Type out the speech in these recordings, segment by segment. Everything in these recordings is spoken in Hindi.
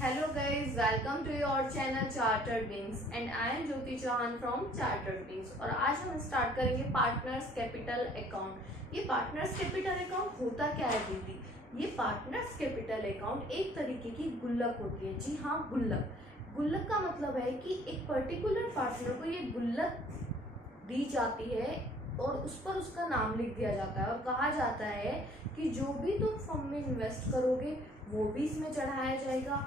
Hello guys, welcome to your channel Chartered Wings and I am Jyoti Chauhan from Chartered Wings। और आज हम स्टार्ट करेंगे पार्टनर्स कैपिटल अकाउंट। ये पार्टनर्स कैपिटल अकाउंट होता क्या है दीदी? ये पार्टनर्स कैपिटल अकाउंट एक तरीके की गुल्लक होती है। जी हाँ, गुल्लक। गुल्लक का मतलब है कि एक पर्टिकुलर पार्टनर को ये गुल्लक दी जाती है और उस पर उसका नाम लिख दिया जाता है और कहा जाता है कि जो भी तुम फर्म में इन्वेस्ट करोगे वो भी इसमें चढ़ाया जाएगा,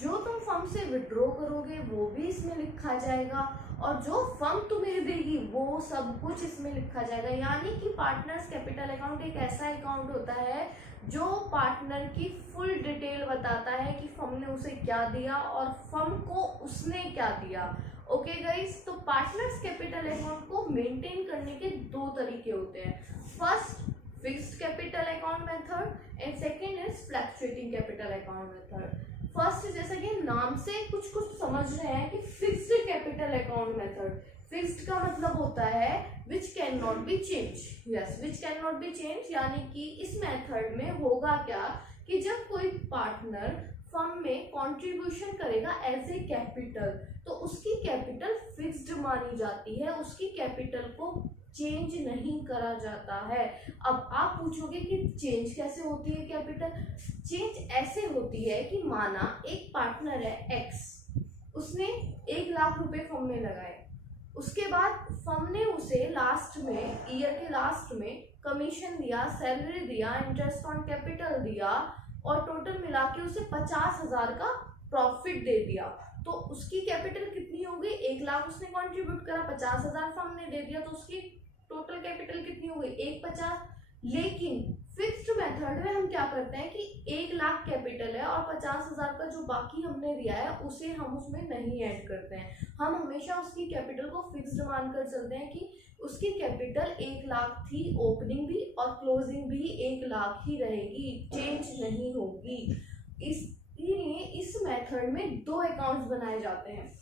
जो तुम फर्म से विड्रॉ करोगे वो भी इसमें लिखा जाएगा और जो फर्म तुम्हें देगी वो सब कुछ इसमें लिखा जाएगा। यानी कि पार्टनर्स कैपिटल अकाउंट एक ऐसा अकाउंट होता है जो पार्टनर की फुल डिटेल बताता है कि फर्म ने उसे क्या दिया और फर्म को उसने क्या दिया। ओके गाइस, तो पार्टनर्स कैपिटल अकाउंट को मेंटेन करने के दो तरीके होते हैं। First, fixed capital account method and second is fluctuating capital account method. First, जैसा कि नाम से कुछ समझ रहे हैं कि fixed capital account method. Fixed का मतलब होता है which can not be change. Yes, which can not be change, यानी कि इस मेथड में होगा क्या कि जब कोई पार्टनर फर्म में कंट्रीब्यूशन करेगा एज ए कैपिटल तो उसकी कैपिटल फिक्स्ड मानी जाती है, उसकी कैपिटल को चेंज नहीं करा जाता है। अब आप पूछोगे कि चेंज कैसे होती है कैपिटल? चेंज ऐसे होती है कि माना एक पार्टनर है एक्स, उसने 1,00,000 रुपए फर्म में लगाए, उसके बाद फर्म ने उसे लास्ट में, ईयर के लास्ट में कमीशन दिया, सैलरी दिया, इंटरेस्ट ऑन कैपिटल दिया और टोटल मिला के उसे 50,000 का प्रॉफिट दे दिया। तो उसकी कैपिटल कितनी हो गई? 1,00,000 उसने कंट्रीब्यूट करा, 50,000 फर्म ने दे दिया, तो उसकी टोटल कैपिटल कितनी हो गई? 150। लेकिन फिक्स्ड मेथड में हम क्या करते हैं कि 1,00,000 कैपिटल है और 50,000 का जो बाकी हमने दिया है उसे हम उसमें नहीं ऐड करते हैं। हम हमेशा उसकी कैपिटल को फिक्स्ड मानकर चलते हैं कि उसकी कैपिटल 1,00,000 थी, ओपनिंग भी और क्लोजिंग भी 1,00,000 ही रहेगी, चेंज नहीं होगी। इसलिए इस मेथड में दो अकाउंट्स बनाए जाते हैं।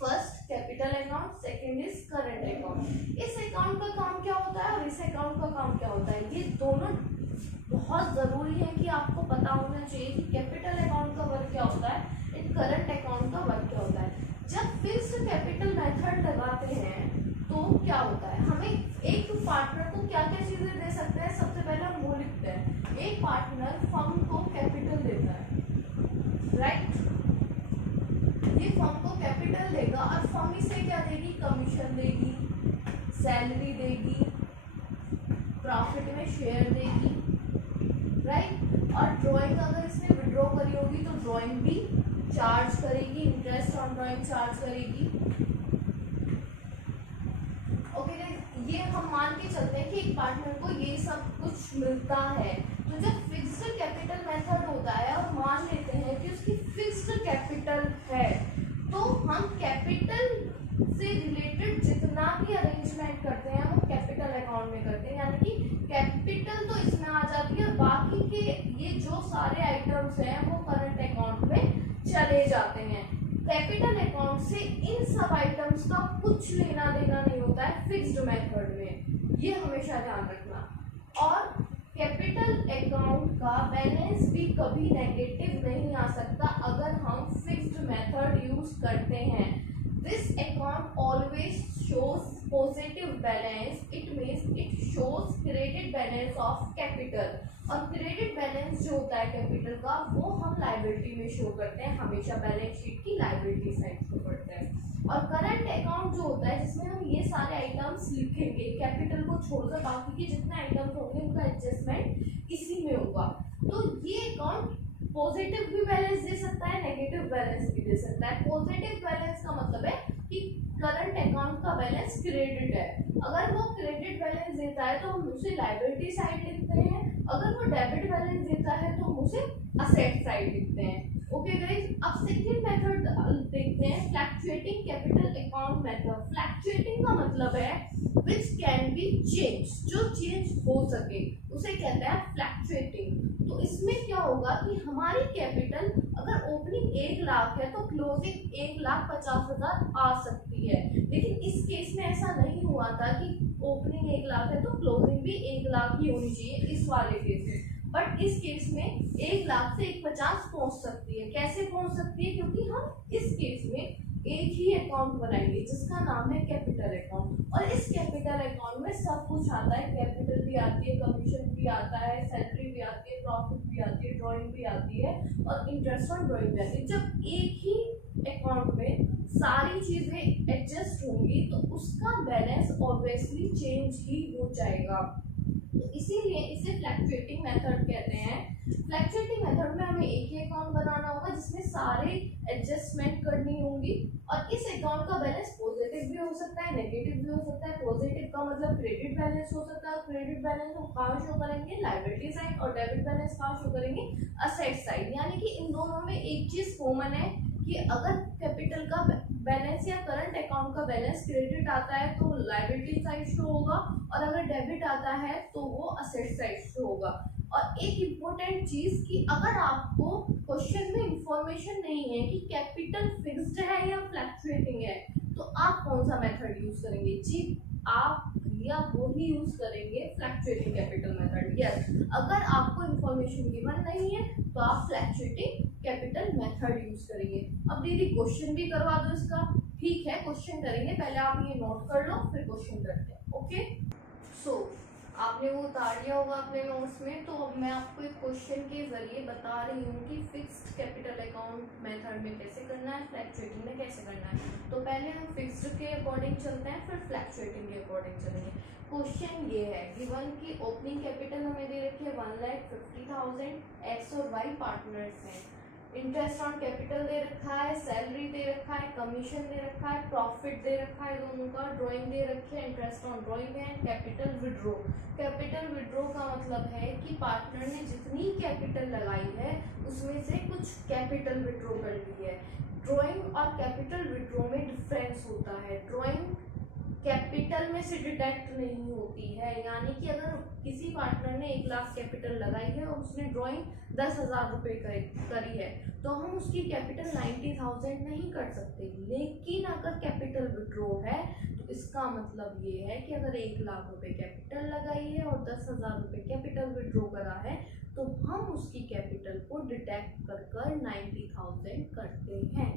First capital account, second is current account. इस अकाउंट का काम क्या होता है और इस अकाउंट का काम क्या होता है, ये दोनों बहुत जरूरी है कि आपको पता होना चाहिए कि कैपिटल अकाउंट का वर्क क्या होता है, एक करंट अकाउंट का वर्क क्या होता है। जब फिक्स्ड कैपिटल मेथड लगाते हैं तो क्या होता है, हमें एक पार्टनर को क्या क्या चीजें दे सकते हैं। सबसे पहले हम वो लिखते हैं, एक पार्टनर फर्म को कैपिटल देता है, राइट? ये फर्म को कैपिटल देगा और फर्म इसे क्या देगी? कमीशन देगी, सैलरी देगी, प्रॉफिट में शेयर देगी, राइट? और ड्राइंग अगर इसने विड्रॉ करी होगी तो ड्राइंग भी चार्ज करेगी, इंटरेस्ट ऑन ड्राइंग चार्ज करेगी। ओके, ये हम मान के चलते हैं कि एक पार्टनर को ये सब कुछ मिलता है। तो जब फिक्स्ड कैपिटल मेथड होता है और मान लेते हैं कि उसकी फिक्स्ड कैपिटल है तो हम कैपिटल से रिलेटेड जितना भी अरेंजमेंट करते हैं वो कैपिटल अकाउंट में करते हैं। यानी कि कैपिटल तो इसमें आ जाती है, बाकी के ये जो सारे आइटम्स हैं वो करंट अकाउंट में चले जाते हैं। कैपिटल अकाउंट से इन सब आइटम्स का कुछ लेना देना नहीं होता है फिक्स्ड मेथड में, ये हमेशा ध्यान रखना। और कैपिटल अकाउंट का बैलेंस भी कभी नेगेटिव नहीं आ सकता अगर हम फिक्स्ड मेथड यूज करते हैं। This account always shows positive balance, it means it shows credit balance of capital. और क्रेडिट बैलेंस जो होता है कैपिटल का वो हम लायबिलिटी में शो करते हैं, हमेशा बैलेंस शीट की लायबिलिटी साइड शो करते हैं। और करंट अकाउंट जो होता है जिसमें हम ये सारे आइटम्स लिखेंगे, कैपिटल को छोड़कर बाकी के जितने आइटम्स होंगे उनका एडजस्टमेंट इसी में होगा। तो ये अकाउंट पॉजिटिव भी बैलेंस दे सकता है, नेगेटिव बैलेंस भी दे सकता है। पॉजिटिव बैलेंस का मतलब है कि करंट अकाउंट का बैलेंस क्रेडिट है, अगर वो क्रेडिट बैलेंस देता है तो हम उसे लायबिलिटी साइड लिखते हैं, अगर वो डेबिट बैलेंस देता है तो हम उसे असेट साइड लिखते हैं। ओके गाइस, अब सेकंड मेथड देखते हैं, fluctuating capital account method. Fluctuating का मतलब है विच कैन बी चेंज, जो चेंज हो सके उसे कहते हैं फ्लक्चुएटिंग। तो इसमें क्या होगा कि हमारी कैपिटल अगर ओपनिंग 1,00,000 है तो क्लोजिंग 1,50,000 आ सकती है। लेकिन इस केस में ऐसा नहीं हुआ था कि ओपनिंग 1,00,000 है तो क्लोजिंग भी 1,00,000 ही होनी चाहिए इस वाले केस में। बट इस केस में 1 लाख से 150 पहुंच सकती है। कैसे पहुंच सकती है? क्योंकि हम इस केस में एक ही अकाउंट बनाएंगे जिसका नाम है कैपिटल अकाउंट, और इस कैपिटल अकाउंट में सब कुछ आता है। कैपिटल भी आती है, कमीशन भी आता है, सैलरी भी आती है, प्रॉफिट भी आती है, ड्राइंग भी आती है और इंटरेस्ट ऑन ड्राइंग भी आती है। जब एक ही अकाउंट में सारी चीजें एडजस्ट होंगी तो उसका बैलेंस ऑब्वियसली चेंज ही हो जाएगा। तो इसीलिए इसे फ्लक्चुएटिंग मेथड कहते हैं। फ्लक्चुएटिंग मेथड में हमें एक ही अकाउंट बनाना होगा जिसमें सारे एडजस्टमेंट करनी होंगी, और इस अकाउंट का बैलेंस पॉजिटिव भी हो सकता है, नेगेटिव भी हो सकता है। पॉजिटिव का मतलब क्रेडिट बैलेंस हो सकता है, क्रेडिट बैलेंस हम कहाँ शो करेंगे? लायबिलिटी साइड, और डेबिट बैलेंस कहाँ शो करेंगे? Asset side. यानी कि इन दोनों में एक चीज कॉमन है कि अगर कैपिटल का बैलेंस या करंट अकाउंट का बैलेंस क्रेडिट आता है तो लायबिलिटी साइड शो होगा, और अगर डेबिट आता है तो वो असेट साइड शो होगा। और एक इम्पोर्टेंट चीज कि अगर आपको क्वेश्चन में इंफॉर्मेशन नहीं है कि कैपिटल फिक्स्ड है या फ्लक्चुएटिंग है, तो आप कौन सा मेथड यूज करेंगे? जी, आप या वो ही यूज करेंगे फ्लक्चुएटिंग कैपिटल मेथड। यस, अगर आपको इंफॉर्मेशन गिवन नहीं है तो आप फ्लक्चुएटिंग कैपिटल मेथड यूज करेंगे। अब दीदी क्वेश्चन भी करवा दो इसका। ठीक है, क्वेश्चन करेंगे, पहले आप ये नोट कर लो फिर क्वेश्चन करते हैं। ओके, सो आपने वो उतार लिया होगा अपने नोट्स में। तो अब मैं आपको एक क्वेश्चन के जरिए बता रही हूँ कि फिक्स्ड कैपिटल अकाउंट मेथड में कैसे करना है, फ्लक्चुएटिंग में कैसे करना है। तो पहले हम फिक्स्ड के अकॉर्डिंग चलते हैं, फिर फ्लक्चुएटिंग के अकॉर्डिंग चलेंगे। क्वेश्चन ये है, गिवन की ओपनिंग कैपिटल हमें दे रखी है 1,50,000, एक्स और वाई पार्टनर्स हैं। इंटरेस्ट ऑन कैपिटल दे रखा है, सैलरी दे रखा है, कमीशन दे रखा है, प्रॉफिट दे रखा है दोनों का, ड्राइंग दे रखी है, इंटरेस्ट ऑन ड्राइंग है, कैपिटल विड्रॉ। कैपिटल विड्रॉ का मतलब है कि पार्टनर ने जितनी कैपिटल लगाई है उसमें से कुछ कैपिटल विड्रॉ कर ली है। ड्राइंग और कैपिटल विड्रॉ में डिफरेंस होता है। ड्राइंग कैपिटल में से डिडक्ट नहीं होती है, यानी कि अगर किसी पार्टनर ने 1 लाख कैपिटल लगाई है और उसने ड्राइंग 10,000 रुपए करी है तो हम उसकी कैपिटल 90,000 नहीं कर सकते। लेकिन अगर कैपिटल विड्रॉ है तो इसका मतलब ये है कि अगर 1 लाख रुपए कैपिटल लगाई है और 10,000 रुपए कैपिटल विड्रॉ करा है तो हम उसकी कैपिटल को डिडक्ट कर 90,000 करते हैं।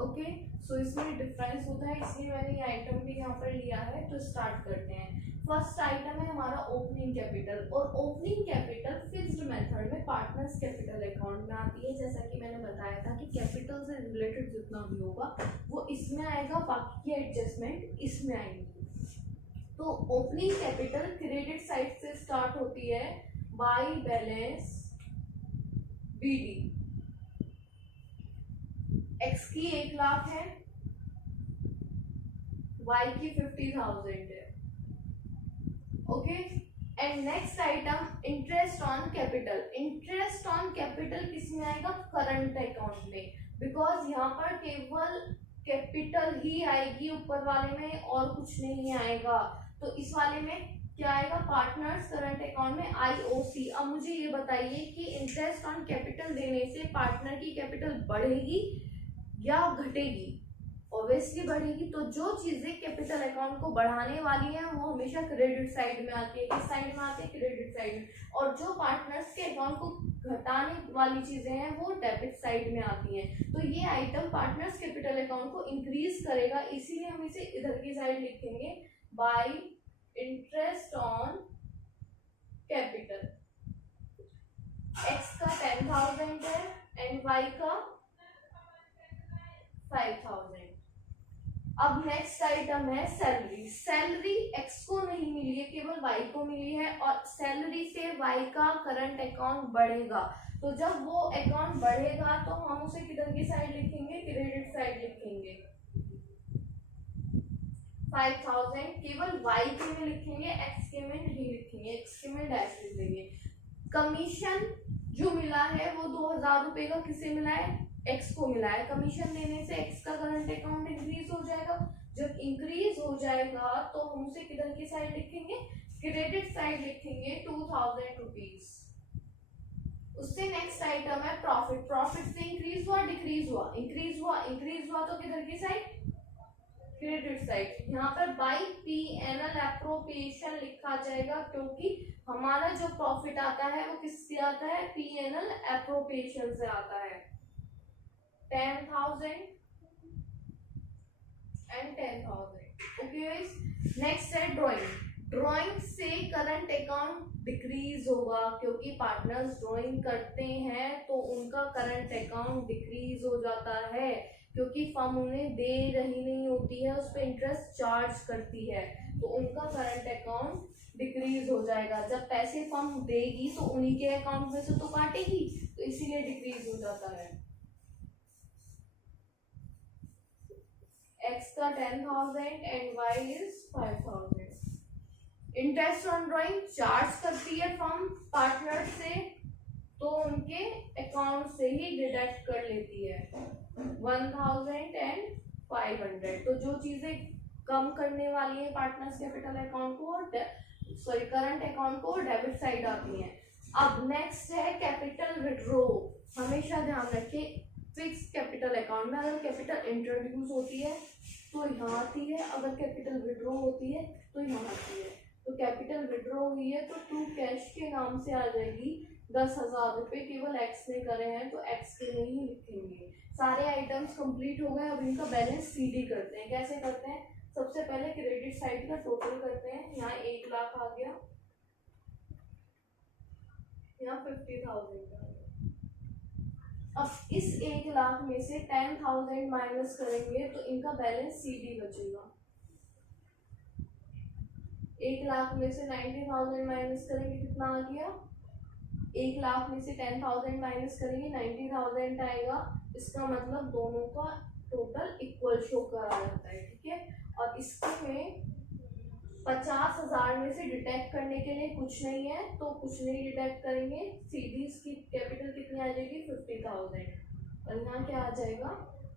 ओके, सो इसमें डिफरेंस होता है, इसलिए मैंने ये आइटम भी यहाँ पर लिया है। तो स्टार्ट करते हैं। फर्स्ट आइटम है हमारा ओपनिंग कैपिटल, और ओपनिंग कैपिटल फिक्स्ड मेथड में पार्टनर्स कैपिटल अकाउंट में आती है। जैसा कि मैंने बताया था कि कैपिटल से रिलेटेड जितना भी होगा वो इसमें आएगा, बाकी की एडजस्टमेंट इसमें आएगी। तो ओपनिंग कैपिटल क्रेडिट साइड से स्टार्ट होती है, बाई बैलेंस बीडी। एक्स की 1 लाख है, वाई की 50,000 है। Okay, and next item interest on capital. Interest on capital किसमें आएगा? करंट अकाउंट में, बिकॉज यहाँ पर केवल कैपिटल ही आएगी ऊपर वाले में और कुछ नहीं आएगा। तो इस वाले में क्या आएगा? पार्टनर्स करंट अकाउंट में आईओसी। अब मुझे ये बताइए कि इंटरेस्ट ऑन कैपिटल देने से पार्टनर की कैपिटल बढ़ेगी या घटेगी? ऑब्वियसली बढ़ेगी। तो जो चीजें कैपिटल अकाउंट को बढ़ाने वाली हैं वो हमेशा क्रेडिट साइड में आती है। किस साइड में आती है? क्रेडिट साइड में। और जो पार्टनर्स के अकाउंट को घटाने वाली चीजें हैं वो डेबिट साइड में आती हैं। तो ये आइटम पार्टनर्स कैपिटल अकाउंट को इंक्रीज करेगा, इसीलिए हम इसे इधर की साइड लिखेंगे, bye interest on capital. X का 10,000 है एंड वाई का 5,000। अब नेक्स्ट आइटम है सैलरी। सैलरी एक्स को नहीं मिली है, केवल वाई को मिली है, और सैलरी से वाई का करंट अकाउंट बढ़ेगा। तो जब वो अकाउंट बढ़ेगा तो हम उसे किधर की साइड लिखेंगे? क्रेडिट साइड लिखेंगे। 5,000 केवल वाई के में लिखेंगे, एक्स के में नहीं लिखेंगे, एक्स के में डैश लिख देंगे। कमीशन जो मिला है वो 2,000 रुपए का किसे मिला है? एक्स को मिला है। कमीशन देने से एक्स का करंट अकाउंट इंक्रीज हो जाएगा। जब इंक्रीज हो जाएगा तो हम उसे किधर की साइड लिखेंगे? क्रेडिट साइड लिखेंगे, 2,000 रुपीज। उससे नेक्स्ट आइटम है प्रॉफिट। प्रॉफिट से इंक्रीज हुआ डिक्रीज हुआ? इंक्रीज हुआ। इंक्रीज हुआ तो किधर की साइड? Credit side. यहाँ पर बाई P&L एप्रोप्रिएशन लिखा जाएगा क्योंकि हमारा जो प्रॉफिट आता है वो किससे आता है, P&L एप्रोप्रिएशन से आता है। 10,000 एंड 10,000। ओके गाइस, नेक्स्ट है ड्राइंग। ड्राइंग से करंट अकाउंट डिक्रीज होगा क्योंकि पार्टनर्स ड्राइंग करते हैं तो उनका करंट अकाउंट डिक्रीज हो जाता है क्योंकि फर्म उन्हें दे रही नहीं होती है, उस पर इंटरेस्ट चार्ज करती है, तो उनका करंट अकाउंट डिक्रीज हो जाएगा। जब पैसे फर्म देगी तो उन्हीं के अकाउंट में से तो काटेगी, तो इसीलिए डिक्रीज हो जाता है। X का 10,000 and Y is 5,000। Interest on drawing charge करती है फर्म पार्टनर से, तो उनके अकाउंट से ही डिडक्ट कर लेती है 1,000 एंड 500। तो जो चीजें कम करने वाली है पार्टनर्स कैपिटल अकाउंट को और करंट अकाउंट को, डेबिट साइड आती है। अब नेक्स्ट है कैपिटल विड्रॉ। हमेशा ध्यान रखिए फिक्स कैपिटल अकाउंट में अगर कैपिटल इंट्रोड्यूस होती है तो यहाँ आती है, अगर कैपिटल विड्रॉ होती है तो यहाँ आती है। तो कैपिटल विड्रॉ हुई है तो टू कैश के नाम से आ जाएगी 10,000 रुपये, केवल एक्स ने करे हैं तो एक्स के नहीं लिखेंगे। सारे आइटम्स कंप्लीट हो गए, अब इनका बैलेंस सीडी करते हैं। कैसे करते हैं, सबसे पहले क्रेडिट साइड का टोटल करते हैं। यहाँ 1 लाख आ गया, यहाँ 50,000 का। अब इस 1 लाख में से 10,000 माइनस करेंगे तो इनका बैलेंस सीडी बचेगा। 1 लाख में से 90,000 माइनस करेंगे, कितना आ गया, 1 लाख में से 10,000 माइनस करेंगे 90,000 आएगा। इसका मतलब दोनों का टोटल इक्वल शो करा जाता है, ठीक है। और इसमें 50,000 में से डिडक्ट करने के लिए कुछ नहीं है तो कुछ नहीं डिडक्ट करेंगे, सीधी इसकी कैपिटल कितनी आ जाएगी 50,000 और यहाँ क्या आ जाएगा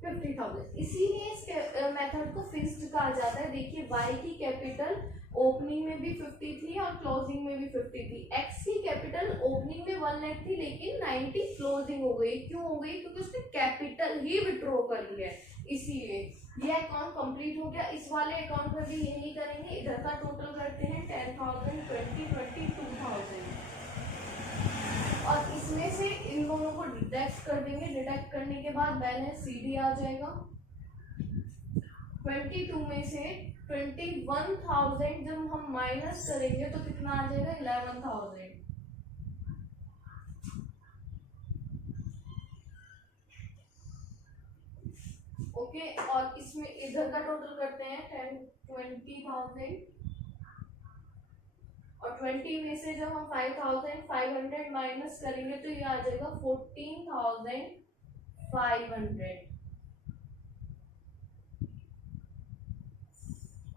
50,000। इसीलिए इस मेथड को फिक्स्ड कहा जाता है। देखिए y की कैपिटल ओपनिंग में भी 50 थी और क्लोजिंग में भी 50 थी। x की कैपिटल ओपनिंग में 1 लाख थी लेकिन 90 क्लोजिंग हो गई। क्यों हो गई, क्योंकि उसने कैपिटल ही विड्रॉ कर लिया है, इसीलिए ये अकाउंट कंप्लीट हो गया। इस वाले अकाउंट पर भी यही करेंगे, इधर का टोटल करते हैं 10,000 20 22,000 और इसमें से इन दोनों को डिडक्ट कर देंगे। डिडक्ट करने के बाद बैलेंस सीधी आ जाएगा। 22 में से 21,000 जब हम माइनस करेंगे तो कितना आ जाएगा 11,000। ओके, और इसमें इधर का टोटल करते हैं 20,000 और 20 में से जब हम 5,500 माइनस करेंगे तो ये आ जाएगा 14,500।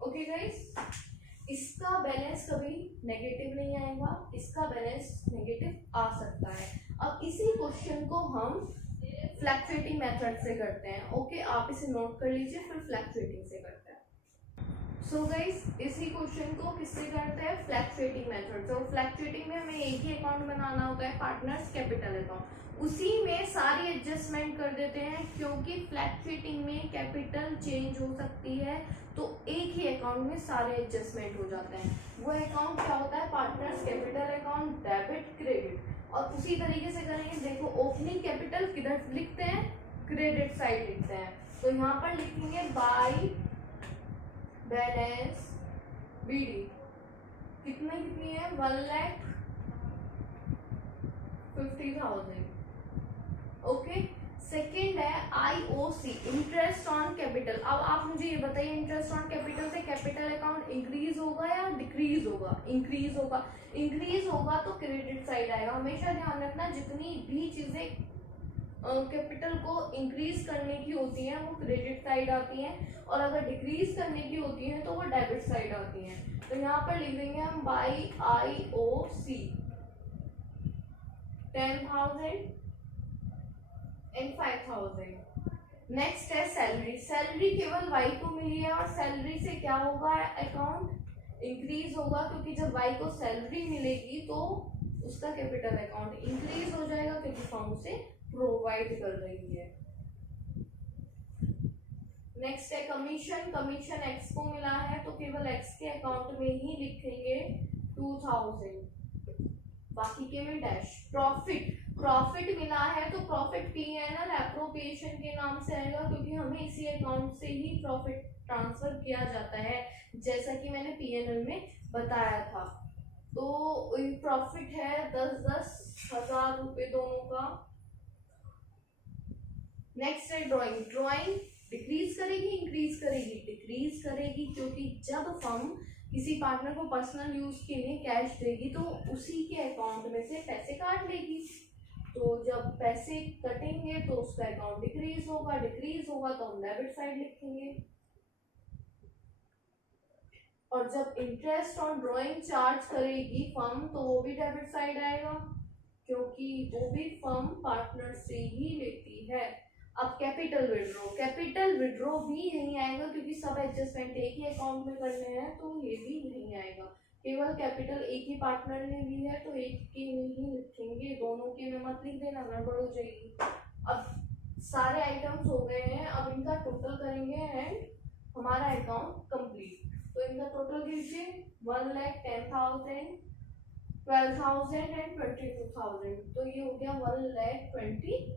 ओके गाइस, इसका बैलेंस कभी नेगेटिव नहीं आएगा, इसका बैलेंस नेगेटिव आ सकता है। अब इसी क्वेश्चन को हम फ्लैक्चुएटिंग मेथड से करते हैं। ओके, आप इसे नोट कर लीजिए, फिर फ्लैक्चुएटिंग से करते हैं। सो गाइस, इसी क्वेश्चन को किससे करते हैं, फ्लैक्चुएटिंग मेथड से। और फ्लैक्चुएटिंग में हमें एक ही अकाउंट बनाना होता है, पार्टनर्स कैपिटल अकाउंट। उसी में सारी एडजस्टमेंट कर देते हैं क्योंकि फ्लैक्चुएटिंग में कैपिटल चेंज हो सकती है तो एक ही अकाउंट में सारे एडजस्टमेंट हो जाते हैं। वो अकाउंट क्या होता है, partners capital account, debit credit. और उसी तरीके से करेंगे। देखो, ओपनिंग कैपिटल किधर लिखते हैं, क्रेडिट साइड लिखते हैं, तो यहाँ पर लिखेंगे बाई बैलेंस बीडी। कितनी है 1,50,000। ओके, सेकेंड है IOC, इंटरेस्ट ऑन कैपिटल। अब आप मुझे ये बताइए, इंटरेस्ट ऑन कैपिटल से कैपिटल अकाउंट इंक्रीज होगा या डिक्रीज होगा, इंक्रीज होगा। इंक्रीज होगा तो क्रेडिट साइड आएगा। हमेशा ध्यान रखना, जितनी भी चीजें कैपिटल को इंक्रीज करने की होती हैं वो क्रेडिट साइड आती हैं और अगर डिक्रीज करने की होती हैं तो वो डेबिट साइड आती हैं। तो यहाँ पर लिख देंगे हम बाई IOC 10,000 एंड 5,000। नेक्स्ट है सैलरी। सैलरी केवल Y को मिली है और सैलरी से क्या होगा, अकाउंट इंक्रीज होगा क्योंकि जब Y को सैलरी मिलेगी तो उसका कैपिटल अकाउंट इंक्रीज हो जाएगा क्योंकि फर्म उसे प्रोवाइड कर रही है। नेक्स्ट है कमीशन। कमीशन एक्स को मिला है तो केवल एक्स के अकाउंट में ही लिखेंगे 2000, बाकी के में डैश। प्रॉफिट, प्रॉफिट मिला है तो प्रॉफिट पीएनएल एप्रोप्रिएशन के नाम से आएगा, क्योंकि हमें इसी अकाउंट से ही प्रॉफिट ट्रांसफर किया जाता है, जैसा कि मैंने पीएनएल में बताया था। तो प्रॉफिट है 10,000 रुपए दोनों का। नेक्स्ट है ड्राइंग। ड्राइंग डिक्रीज करेगी इंक्रीज करेगी? डिक्रीज करेगी, क्योंकि जब फर्म किसी पार्टनर को पर्सनल यूज के लिए कैश देगी तो उसी के अकाउंट में से पैसे काट लेगी। तो जब पैसे कटेंगे तो उसका अकाउंट डिक्रीज होगा, डिक्रीज होगा तो हम डेबिट साइड लिखेंगे। और जब इंटरेस्ट ऑन ड्राइंग चार्ज करेगी फर्म तो वो भी डेबिट साइड आएगा, क्योंकि वो भी फर्म पार्टनर से ही लेती है। अब कैपिटल विड्रॉ, कैपिटल विड्रॉ भी यहीं आएगा, क्योंकि सब एडजस्टमेंट एक ही अकाउंट में करने हैं तो ये भी यहीं आएगा। केवल कैपिटल एक ही पार्टनर ने ली है तो एक की में ही लिखेंगे, दोनों के में मत लिख देना, गड़बड़ हो जाएगी। अब सारे आइटम्स हो गए हैं, अब इनका टोटल करेंगे एंड हमारा अकाउंट कंप्लीट। तो इनका टोटल कीजिए 1,10,000, 12,000 एंड 22,000। तो ये हो गया 1,22,000।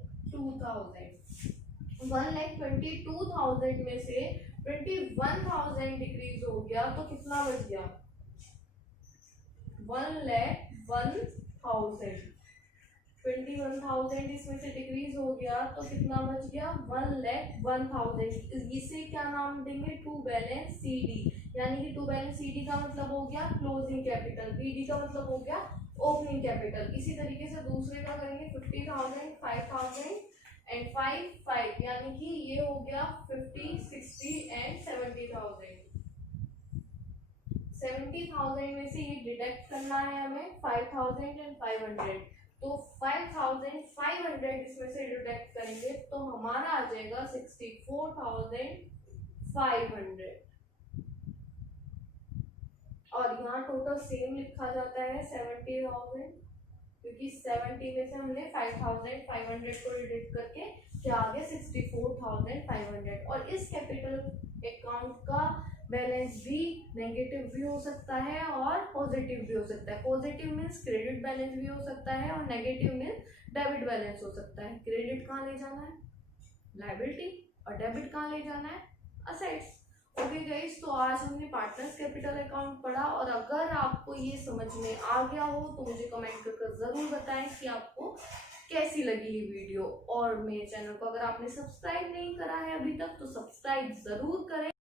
1,22,000 में से 21,000 डिक्रीज हो गया तो कितना बच गया? 1,01,000। 21,000 इसमें से डिक्रीज हो गया तो कितना बच गया? 1,01,000। इसे क्या नाम देंगे? टू बैलेंस सीडी, यानी कि टू बैलेंस सीडी का मतलब हो गया क्लोजिंग कैपिटल, बीडी का मतलब हो गया ओपनिंग कैपिटल। इसी तरीके से दूसरे का करेंगे 50,000, 5,000 एंड 5, यानी कि ये हो गया 50, 60 एंड 70,000। 70,000 में से ये डिडक्ट करना है हमें 5,000 एंड 500। तो 5,500 इसमें से डिडक्ट करेंगे तो हमारा आ जाएगा 64,500। और यहाँ टोटल सेम लिखा जाता है 70,000, क्योंकि 70 में से हमने 5,500 को डिडक्ट करके क्या आ गया? 64,500। और इस कैपिटल अकाउंट का बैलेंस भी नेगेटिव भी हो सकता है और पॉजिटिव भी हो सकता है। पॉजिटिव मीन्स क्रेडिट बैलेंस भी हो सकता है और नेगेटिव मीन्स डेबिट बैलेंस हो सकता है। क्रेडिट कहाँ ले जाना है? लायबिलिटी। और डेबिट कहाँ ले जाना है? असेट्स। ओके गाइस, तो आज हमने पार्टनर्स कैपिटल अकाउंट पढ़ा, और अगर आपको ये समझ में आ गया हो तो मुझे कमेंट कर जरूर बताएं कि आपको कैसी लगी ये वीडियो। और मेरे चैनल को अगर आपने सब्सक्राइब नहीं करा है अभी तक तो सब्सक्राइब जरूर करें।